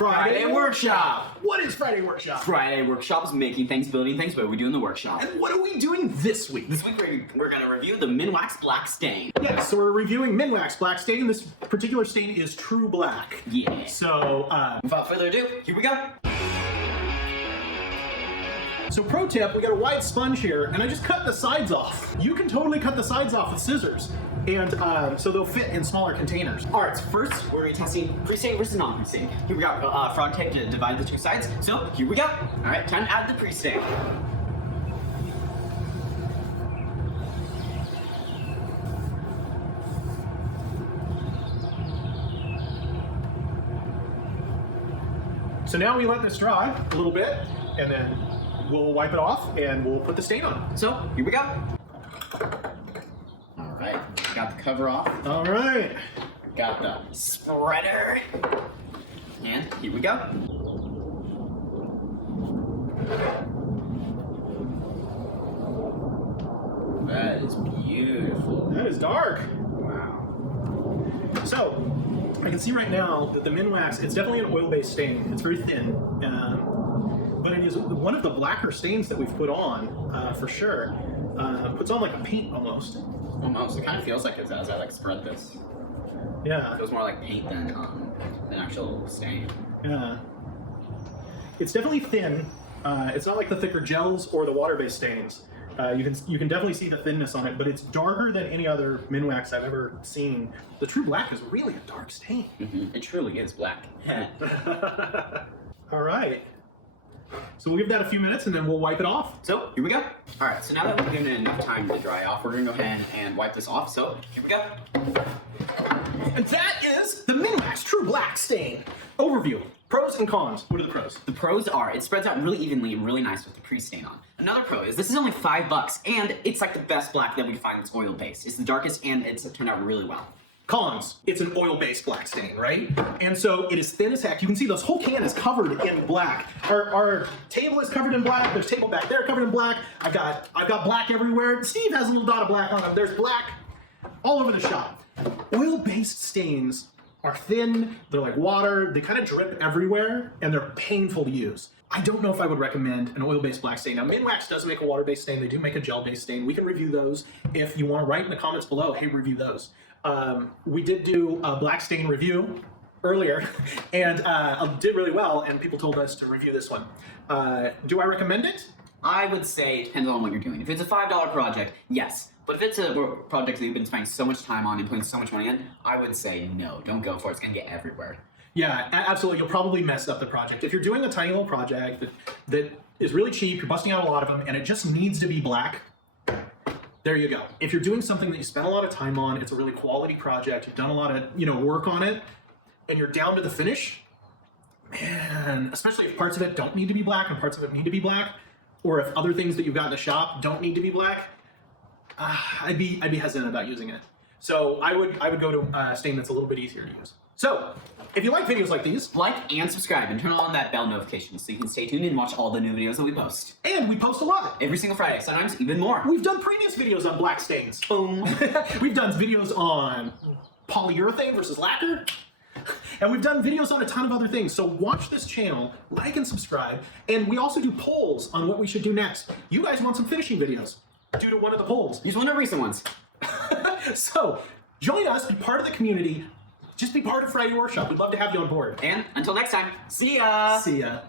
Friday Workshop. What is Friday Workshop? Friday Workshop is making things, building things. What are we doing in the workshop? And what are we doing this week? This week we're going to review the MINWAX Black Stain. Yes, so we're reviewing MINWAX Black Stain. This particular stain is True Black. Yeah. So, without further ado, here we go. So pro tip, we got a wide sponge here, and I just cut the sides off. You can totally cut the sides off with scissors, and so they'll fit in smaller containers. All right, so first we're going to be testing pre-stain versus non-pre-stain. Here we got frog tape to divide the two sides. So here we go. All right, time to add the pre-stain. So now we let this dry a little bit, and then we'll wipe it off and we'll put the stain on. So here we go. All right, got the cover off. All right. Got the spreader. And here we go. That is beautiful. That is dark. Wow. So, I can see right now that the MINWAX, it's definitely an oil-based stain. It's very thin, but it is one of the blacker stains that we've put on, for sure. Puts on like a paint almost. Almost. It kind of feels like it as I like spread this. Yeah. It feels more like paint than actual stain. Yeah. It's definitely thin. It's not like the thicker gels or the water-based stains. You can definitely see the thinness on it, but it's darker than any other MINWAX I've ever seen. The True Black is really a dark stain. Mm-hmm. It truly is black. All right. So we'll give that a few minutes and then we'll wipe it off. So here we go. All right, so now that we've given it enough time to dry off, we're gonna go ahead and wipe this off. So here we go. And that is the MINWAX True Black Stain. Overview. Pros and cons. What are the pros? The pros are it spreads out really evenly and really nice with the pre-stain on. Another pro is this is only $5 and it's like the best black that we can find that's oil-based. It's the darkest and it's turned out really well. Cons. It's an oil-based black stain, right? And so it is thin as heck. You can see this whole can is covered in black. Our table is covered in black. There's a table back there covered in black. I've got black everywhere. Steve has a little dot of black on him. There's black all over the shop. Oil-based stains are thin, they're like water, they kind of drip everywhere, and they're painful to use. I don't know if I would recommend an oil-based black stain. Now, MINWAX does make a water-based stain. They do make a gel-based stain. We can review those. If you want to write in the comments below, hey, review those. We did do a black stain review earlier, and did really well, and people told us to review this one. Do I recommend it? I would say it depends on what you're doing. If it's a $5 project, yes. But if it's a project that you've been spending so much time on and putting so much money in, I would say no, don't go for it. It's gonna get everywhere. Yeah, absolutely. You'll probably mess up the project. If you're doing a tiny little project that is really cheap, you're busting out a lot of them, and it just needs to be black, there you go. If you're doing something that you spent a lot of time on, it's a really quality project, you've done a lot of work on it, and you're down to the finish, man, especially if parts of it don't need to be black and parts of it need to be black, or if other things that you've got in the shop don't need to be black, I'd be hesitant about using it. So I would go to a stain that's a little bit easier to use. So if you like videos like these, like and subscribe and turn on that bell notification so you can stay tuned and watch all the new videos that we post. And we post a lot. Every single Friday, sometimes even more. We've done previous videos on black stains. Boom. We've done videos on polyurethane versus lacquer. And we've done videos on a ton of other things. So watch this channel, like and subscribe. And we also do polls on what we should do next. You guys want some finishing videos? Due to one of the polls. Use one of the recent ones. So join us, be part of the community. Just be part of Friday Workshop. We'd love to have you on board. And until next time, see ya! See ya.